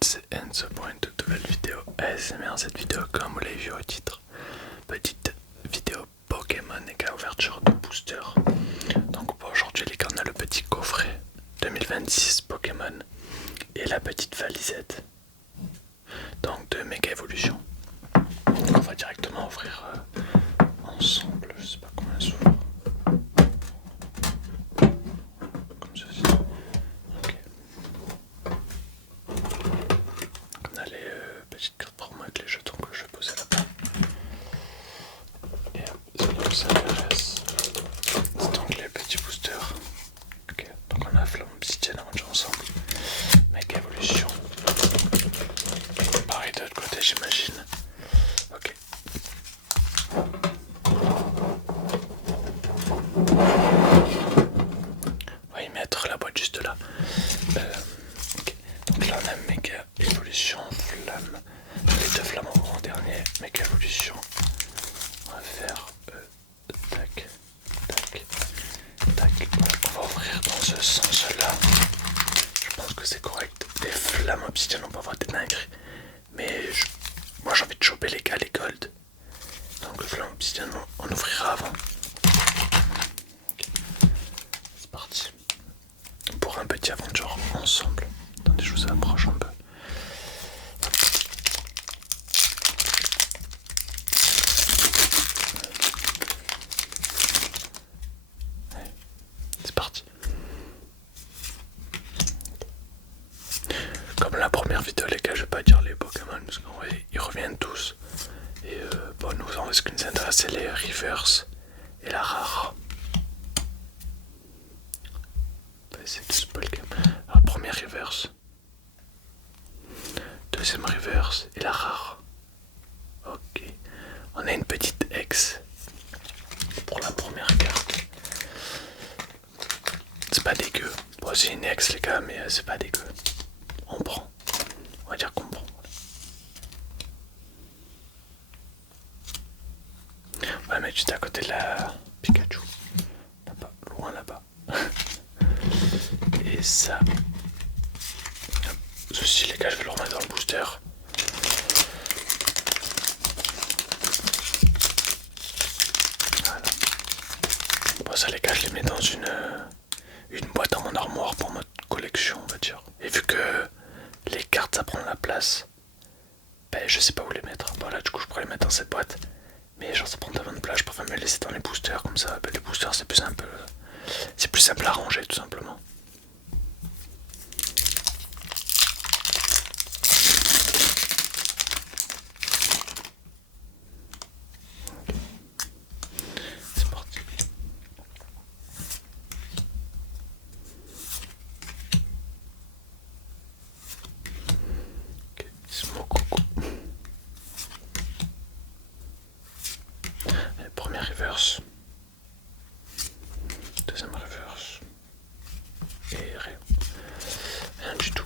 monde, c'est Enzo pour une toute nouvelle vidéo ASMR. Cette vidéo, comme vous l'avez vu au titre, petite vidéo Pokémon et qu'à ouverture de booster. Donc pour aujourd'hui les gars, on a le petit coffret 2026 Pokémon et la petite valisette donc de Méga Evolution. Donc on va directement ouvrir ensemble, je sais pas comment elle s'ouvre. Comme ceci. Ok. On a les petites cartes promo avec les jetons que je vais poser là-bas. Et ce qui nous intéresse, c'est donc les petits boosters. Ok, donc on a Flamme Obsidienne à ranger ensemble. Méga Evolution. Pareil de l'autre côté, j'imagine. Ok. On va y mettre la boîte juste là. Okay. Donc là on a Méga Evolution, Flamme. Les deux flammes en dernier. Méga Evolution. On va faire tac, tac, tac. On va ouvrir dans ce sens là. Je pense que c'est correct. Les flammes obsidiennes, on peut avoir des dingueries. Mais moi j'ai envie de choper les gars, les gold. Donc le flamme obsidienne, on ouvrira avant. Okay. C'est parti. Pour un petit aventure ensemble. Attendez, je vous approche un peu. Allez, c'est parti. Comme la première vidéo les gars, je vais pas dire les Pokémon parce qu'en vrai ils reviennent tous. Et bon, nous ce qui nous intéresse c'est les Reverse et la rare. On va essayer de spoiler. Alors première Reverse, deuxième Reverse et la rare. Ok. On a une petite X pour la première carte. C'est pas dégueu. Bon, c'est une X les gars, mais c'est pas dégueu. On prend. On va dire qu'on prend. On va mettre juste à côté de la Pikachu. Là-bas, loin là-bas. Et ça. Ceci les gars, je vais le remettre dans le booster. Voilà. Bon ça les gars, je les mets dans une boîte dans mon armoire pour ma collection on va dire. Et vu que les cartes ça prend la place, ben je sais pas où les mettre. Bon là du coup je pourrais les mettre dans cette boîte. Mais genre ça prend tellement de place, je préfère me les laisser dans les boosters comme ça. Ben, les boosters c'est plus simple. C'est plus simple à ranger tout simplement. C'est parti. Ok, c'est mon coucou. Allez, première reverse. Deuxième reverse. Et rien. Rien du tout.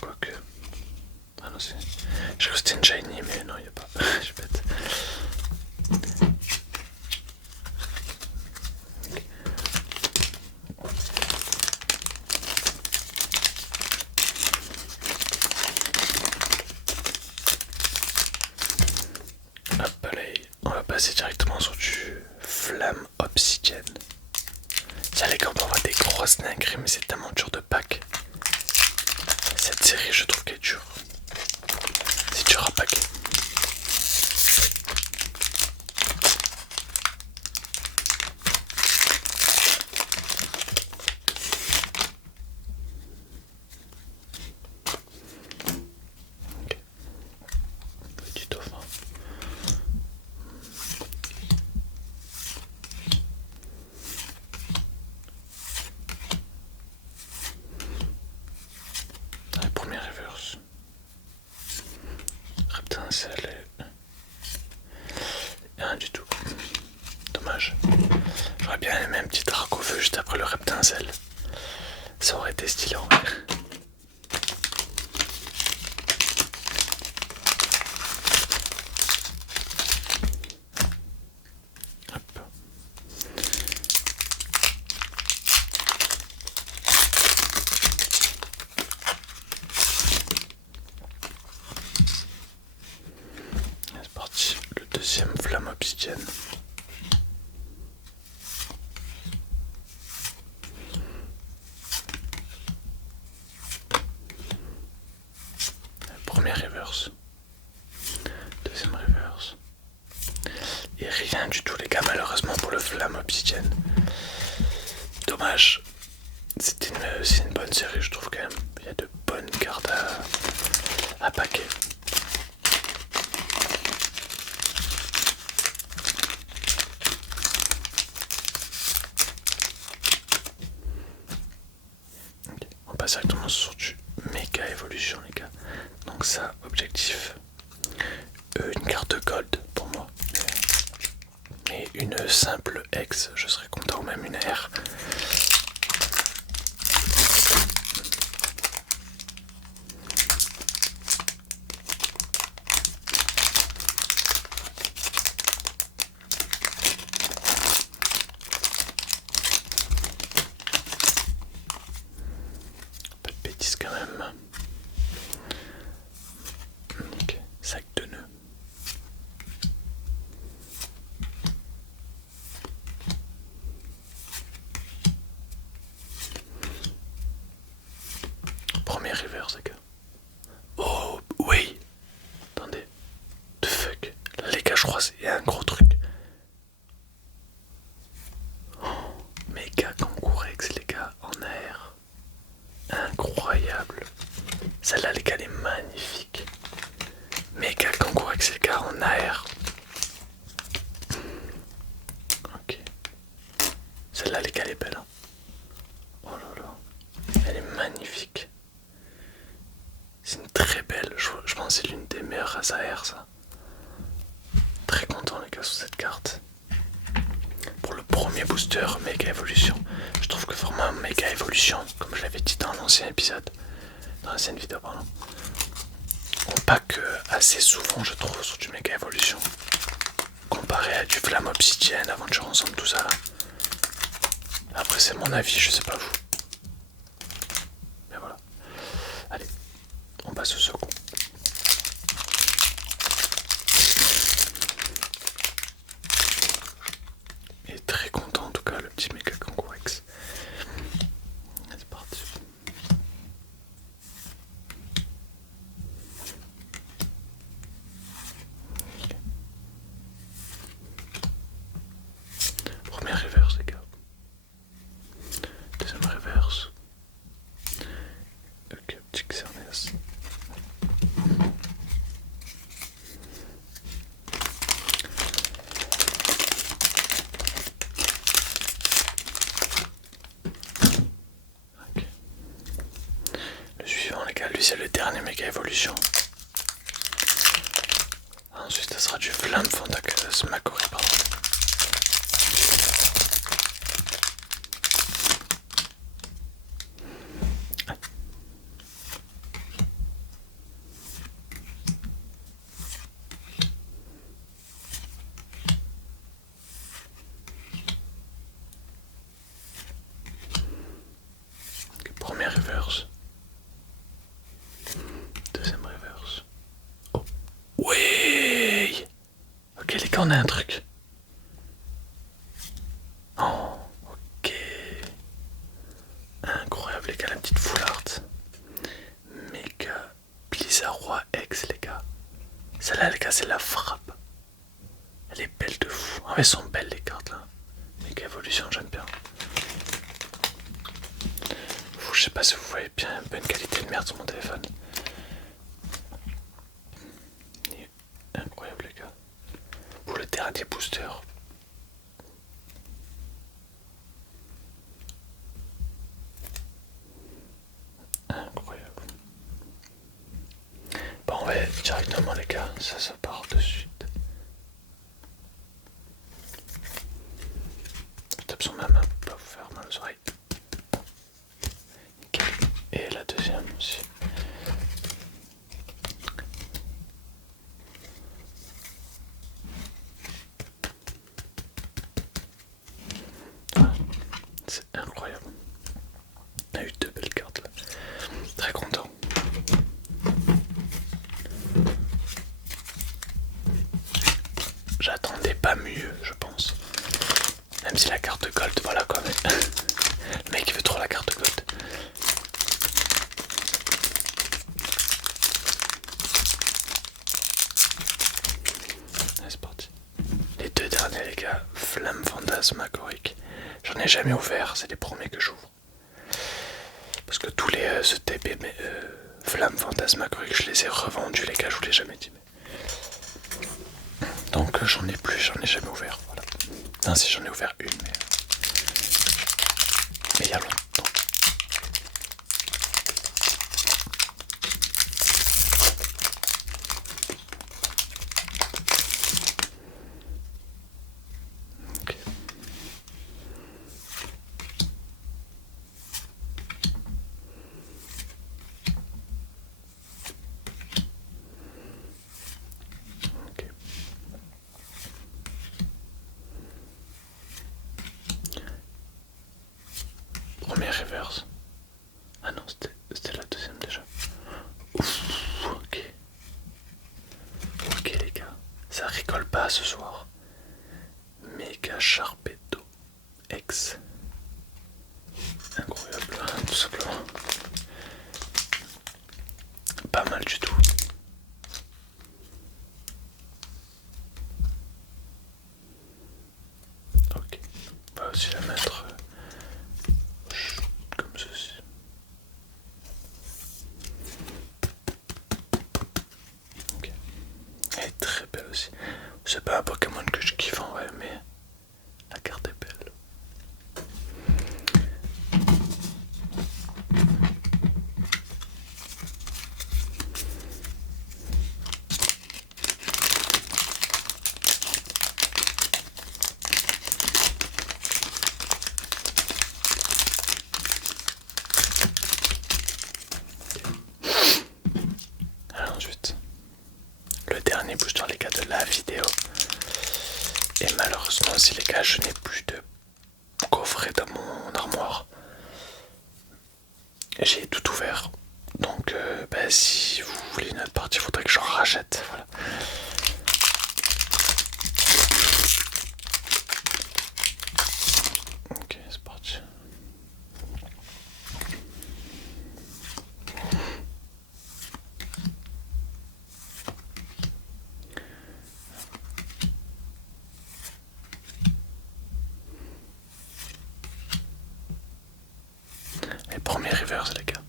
Quoique. Ah non, c'est. J'ai cru que c'était une shiny, mais non, il n'y a pas. Je suis bête. Hop, allez, on va passer directement sur du Flamme Obsidienne. Tiens les gars, on peut avoir des grosses dingueries, mais c'est tellement dur de pack. Cette série, je trouve qu'elle est dure. C'est dur à packer. Ok. Petit dauphin. Allez, première reverse. Reptincelle et rien du tout. Dommage. J'aurais bien aimé un petit drac au feu juste après le reptincelle. Ça aurait été stylé en vrai. Hop. obsidienne. Premier reverse. Deuxième reverse. Et rien du tout les gars, malheureusement pour le flamme obsidienne. Dommage. C'est une bonne série je trouve quand même. Il y a de bonnes cartes à paquer. Okay. On passe directement sur du méga évolution les gars. Donc ça, objectif. Une carte gold pour moi. Et une simple X, je serais content, ou même une R. Pas de bêtises quand même. Ok, sac de nœuds. Premier reverse, les gars. Oh, oui. Attendez. The fuck. Là, les gars, je crois qu'il y a un gros truc. Oh, méga Kangourex, les gars, en air. Incroyable. Celle-là, les gars, elle est magnifique. Méga Kangourex, les gars, en air. Ok. Celle-là, les gars, elle est belle. Hein. Oh là là. Elle est magnifique. C'est une très belle, je pense que c'est l'une des meilleures AR ça. Très content les gars sur cette carte. Pour le premier booster méga évolution, je trouve que vraiment méga évolution, comme je l'avais dit dans l'ancien épisode, dans l'ancienne vidéo pardon, on pack assez souvent je trouve sur du méga évolution. Comparé à du flamme obsidienne, aventure ensemble, tout ça là. Après c'est mon avis, je sais pas vous. Mais voilà. Allez. On passe au second. Et très content en tout cas le petit méga Kangourex. C'est parti. Okay. Première reverse les gars. Deuxième reverse. Ok, petit Xerneas. Le suivant les gars, lui c'est le dernier méga évolution. Ensuite ça sera du flamme Fontakas Macori pardon. Premier reverse. Deuxième reverse. Oh. Oui. Ok les gars, on a un truc. Oh. Ok. Incroyable les gars, la petite full art. Méga Blizzard X les gars. Celle-là les gars, c'est la frappe. Elle est belle de fou. Ah, elles sont belles les cartes là. Méga évolution, j'aime bien. Je sais pas si vous voyez bien, bonne qualité de merde sur mon téléphone. Et incroyable les gars. Pour le dernier booster. Incroyable. Bon on va directement les gars, ça part de suite. Je tape sur ma main pour pas vous faire mal aux oreilles. Et la deuxième aussi. Ah, c'est incroyable. On a eu deux belles cartes là. Très content. J'attendais pas aussi la carte gold, voilà quoi. Mais le mec il veut trop la carte gold. Allez, c'est parti. Les deux derniers les gars, Flamme Fantasmagorique. J'en ai jamais ouvert, c'est les premiers que j'ouvre. Parce que tous les ETB, mais Flamme Fantasmagorique, je les ai revendus les gars, je vous l'ai jamais dit. Donc j'en ai plus, j'en ai jamais ouvert. Voilà. Non, si j'en ai ouvert une, mais il y a longtemps. Ok. Ok. Première reverse. Ah non, c'était la deuxième déjà. Ouf, ok. Ok les gars, ça rigole pas ce soir. Méga Sharpedo X. Incroyable, hein, tout simplement. Pas mal du tout. Ok, on va aussi la mettre comme ceci. Ok, elle est très belle aussi. C'est pas un Pokémon que je kiffe en vrai, mais la carte est belle. Alors ensuite, le dernier booster les gars de la vidéo. Et malheureusement aussi les gars, je n'ai plus de coffret dans mon armoire. J'ai tout ouvert. Donc si vous voulez une autre partie, il faudrait que j'en rachète. Voilà. Ok, c'est parti. Les premiers reverse les gars.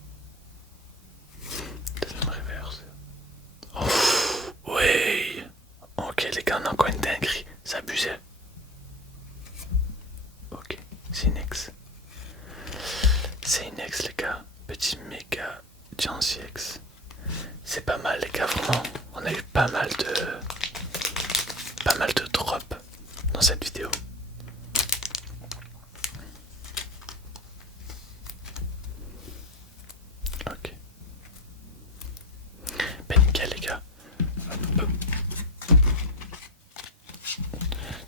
Deuxième reverse. Oh, oui. Ok les gars, on a encore une dinguerie. C'est abusé. Ok, c'est une ex. C'est une ex les gars. Petit méga Jancy X. C'est pas mal les gars, vraiment. On a eu pas mal de drops dans cette vidéo. Ok. Ben nickel les gars.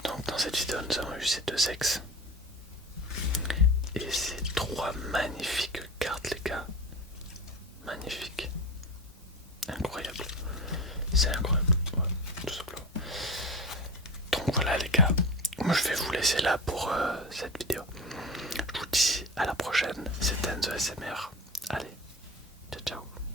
Donc dans cette vidéo nous avons eu ces deux ex. Et ces trois magnifiques cartes les gars. Magnifiques. Incroyable. C'est incroyable. Ouais, tout simplement. Donc voilà les gars. Moi je vais vous laisser là pour cette vidéo. Je vous dis à la prochaine. C'était Enzo SMR. Allez.